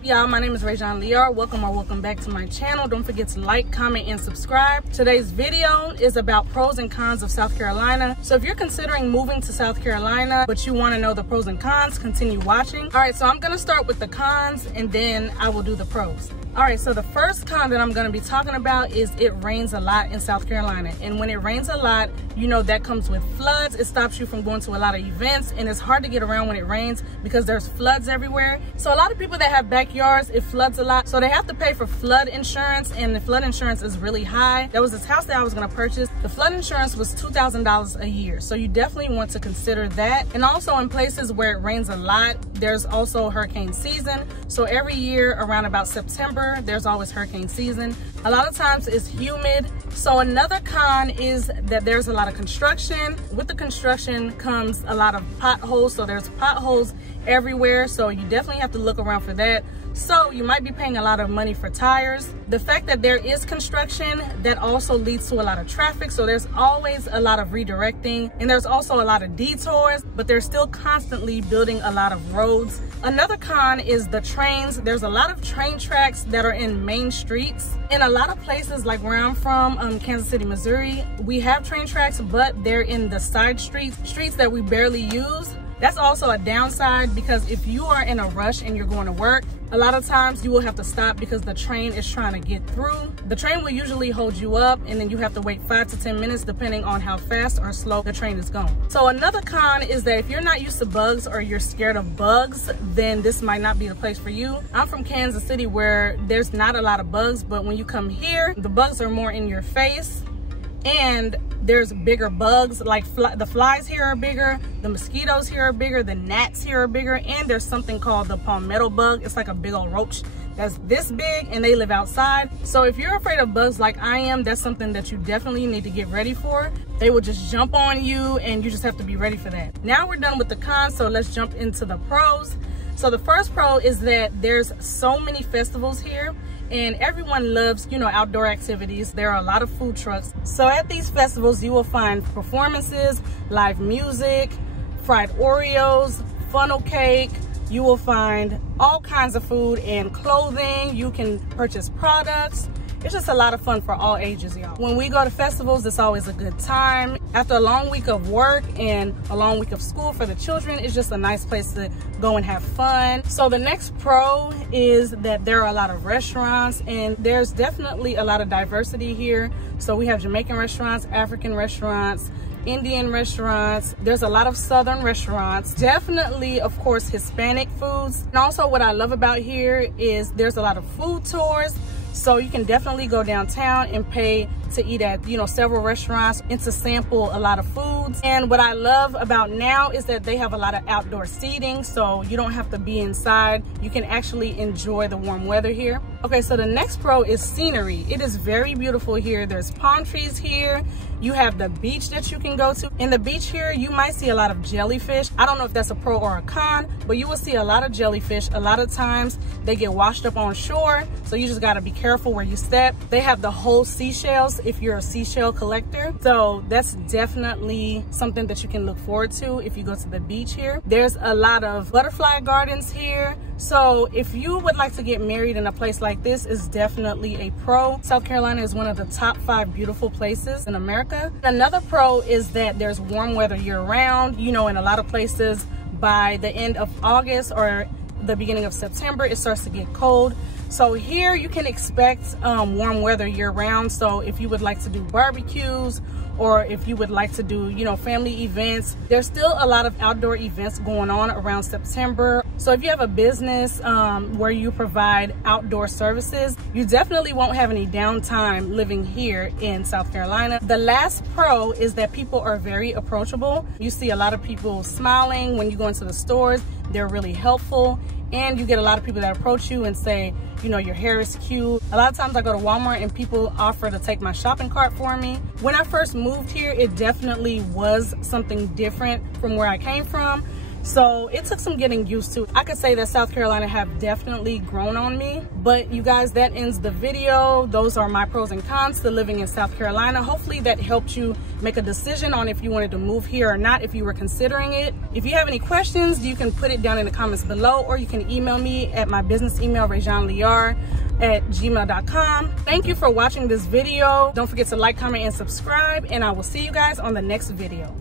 up, y'all? My name is Rejane Leeor. Welcome back to my channel. Don't forget to like, comment, and subscribe. Today's video is about pros and cons of South Carolina. So if you're considering moving to South Carolina, but you want to know the pros and cons, continue watching. All right, so I'm going to start with the cons and then I will do the pros. All right, so the first con that I'm going to be talking about is it rains a lot in South Carolina. And when it rains a lot, you know that comes with floods. It stops you from going to a lot of events, and it's hard to get around when it rains because there's floods everywhere. So a lot of people that have backyards, it floods a lot. So they have to pay for flood insurance, and the flood insurance is really high. There was this house that I was going to purchase. The flood insurance was $2,000 a year. So you definitely want to consider that. And also in places where it rains a lot, there's also hurricane season. So every year around about September, there's always hurricane season. A lot of times it's humid. So another con is that there's a lot of construction. With the construction comes a lot of potholes. So there's potholes everywhere. So you definitely have to look around for that. So you might be paying a lot of money for tires. The fact that there is construction, that also leads to a lot of traffic. So there's always a lot of redirecting, and there's also a lot of detours, but they're still constantly building a lot of roads. Another con is the trains. There's a lot of train tracks that are in main streets. In a lot of places like where I'm from, Kansas City, Missouri, we have train tracks, but they're in the side streets that we barely use. That's also a downside, because if you are in a rush and you're going to work, a lot of times you will have to stop because the train is trying to get through. The train will usually hold you up, and then you have to wait 5 to 10 minutes depending on how fast or slow the train is going. So another con is that if you're not used to bugs or you're scared of bugs, then this might not be the place for you. I'm from Kansas City where there's not a lot of bugs, but when you come here, the bugs are more in your face. And there's bigger bugs, like the flies here are bigger, the mosquitoes here are bigger, the gnats here are bigger, and there's something called the palmetto bug. It's like a big old roach that's this big, and they live outside. So if you're afraid of bugs like I am, that's something that you definitely need to get ready for. They will just jump on you, and you just have to be ready for that. Now we're done with the cons, so let's jump into the pros. So the first pro is that there's so many festivals here, and everyone loves, you know, outdoor activities. There are a lot of food trucks. So at these festivals, you will find performances, live music, fried Oreos, funnel cake. You will find all kinds of food and clothing. You can purchase products. It's just a lot of fun for all ages, y'all. When we go to festivals, it's always a good time. After a long week of work and a long week of school for the children, it's just a nice place to go and have fun. So the next pro is that there are a lot of restaurants, and there's definitely a lot of diversity here. So we have Jamaican restaurants, African restaurants, Indian restaurants. There's a lot of Southern restaurants. Definitely, of course, Hispanic foods. And also what I love about here is there's a lot of food tours. So you can definitely go downtown and pay to eat at, you know, several restaurants and to sample a lot of foods. And what I love about now is that they have a lot of outdoor seating, so you don't have to be inside. You can actually enjoy the warm weather here. Okay, so the next pro is scenery. It is very beautiful here. There's palm trees here. You have the beach that you can go to. In the beach here, you might see a lot of jellyfish. I don't know if that's a pro or a con, but you will see a lot of jellyfish. A lot of times they get washed up on shore, so you just gotta be careful where you step. They have the whole seashells if you're a seashell collector. So that's definitely something that you can look forward to if you go to the beach here. There's a lot of butterfly gardens here. So if you would like to get married in a place like this, is definitely a pro. South Carolina is one of the top 5 beautiful places in America. Another pro is that there's warm weather year round. You know, in a lot of places by the end of August or the beginning of September, it starts to get cold. So here you can expect warm weather year round. So if you would like to do barbecues, or if you would like to do, you know, family events, there's still a lot of outdoor events going on around September. So if you have a business where you provide outdoor services, you definitely won't have any downtime living here in South Carolina. The last pro is that people are very approachable. You see a lot of people smiling when you go into the stores. They're really helpful. And you get a lot of people that approach you and say, you know, your hair is cute. A lot of times I go to Walmart and people offer to take my shopping cart for me. When I first moved here, it definitely was something different from where I came from. So it took some getting used to. I could say that South Carolina have definitely grown on me. But you guys, that ends the video. Those are my pros and cons to living in South Carolina. Hopefully that helped you make a decision on if you wanted to move here or not, if you were considering it. If you have any questions, you can put it down in the comments below, or you can email me at my business email, rejaneleeor@gmail.com. Thank you for watching this video. Don't forget to like, comment, and subscribe, and I will see you guys on the next video.